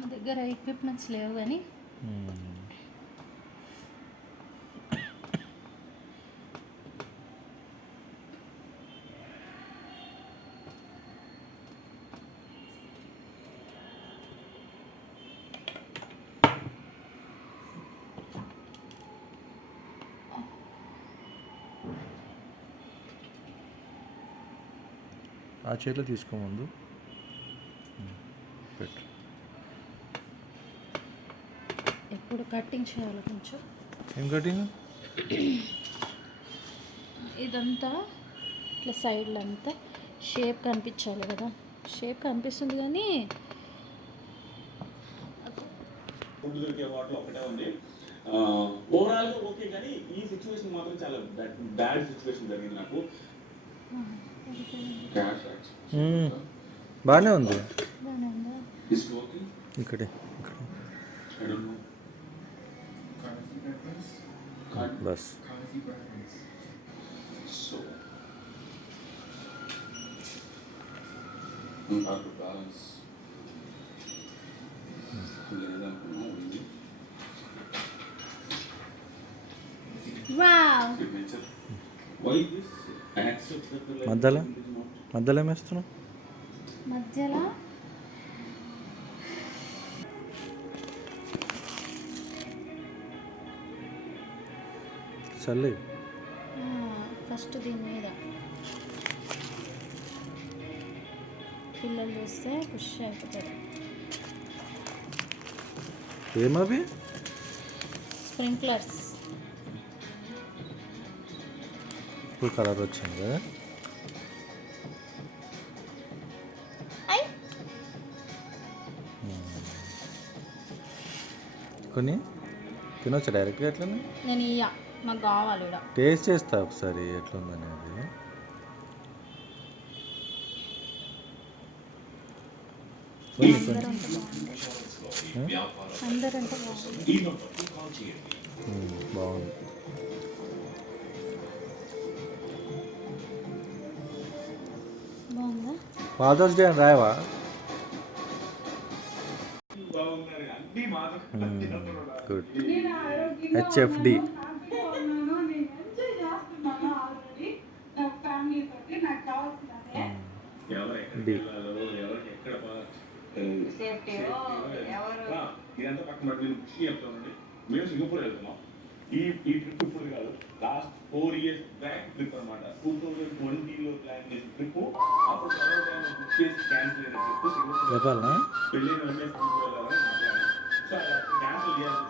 మన దగ్గర ఎక్విప్మెంట్స్ లేవు కానీ ఆ చేతిలో తీసుకో ముందు పెట్టు. ఎప్పుడు కటింగ్ చేయాలి కొంచెం. ఏం కటింగ్? ఇదంతా ఇట్లా సైడ్లో అంతా షేప్ కనిపించాలి కదా. షేప్ కనిపిస్తుంది కానీ ఓవరాల్ గా ఓకే, కానీ ఈ సిచ్యువేషన్ మాత్రం చాలా బ్యాడ్ సిచ్యువేషన్ జరిగింది నాకు. బాగానే ఉంది ఇక్కడే బస్. సో బ్యాలెన్స్ మధ్యలో ఏమేస్తున్నావు? మధ్యలో చల్లే. ఫస్ట్ దీని మీద పిల్లలు చూస్తే ఖుషి అయిపోతారు. ఏమవి? స్ప్రింక్లర్స్. ఇప్పుడు కలర్ వచ్చింది కదా. కొన్ని తినొచ్చా డైరెక్ట్గా ఎట్లనే? నేను ఇయ్య, నాకు కావాలి. టేస్ట్ చేస్తా ఒకసారి ఎట్లుందనేది. అందరంటే బాగుంది. బాగుందా? ఫాదర్స్ డే అని రాయవా? గుడ్. హెచ్ఎఫ్డి. ఇదంతా పక్కన పట్టి చెప్తానండి. మేము సింగపూర్ వెళ్తున్నాం. ఈ ట్రిప్ ఇప్పుడు కాదు, లాస్ట్ 4 years బ్యాక్ ట్రిప్ అనమాట. 2020లో ప్లాన్ చేసిన ట్రిప్. అప్పుడు క్యాన్సిల్ అయిన ట్రిప్ సింగపూర్. చెప్పాలా? పెళ్ళి వెళ్ళాలని నా ప్లాన్. సో క్యాన్సిల్ చేయాలి.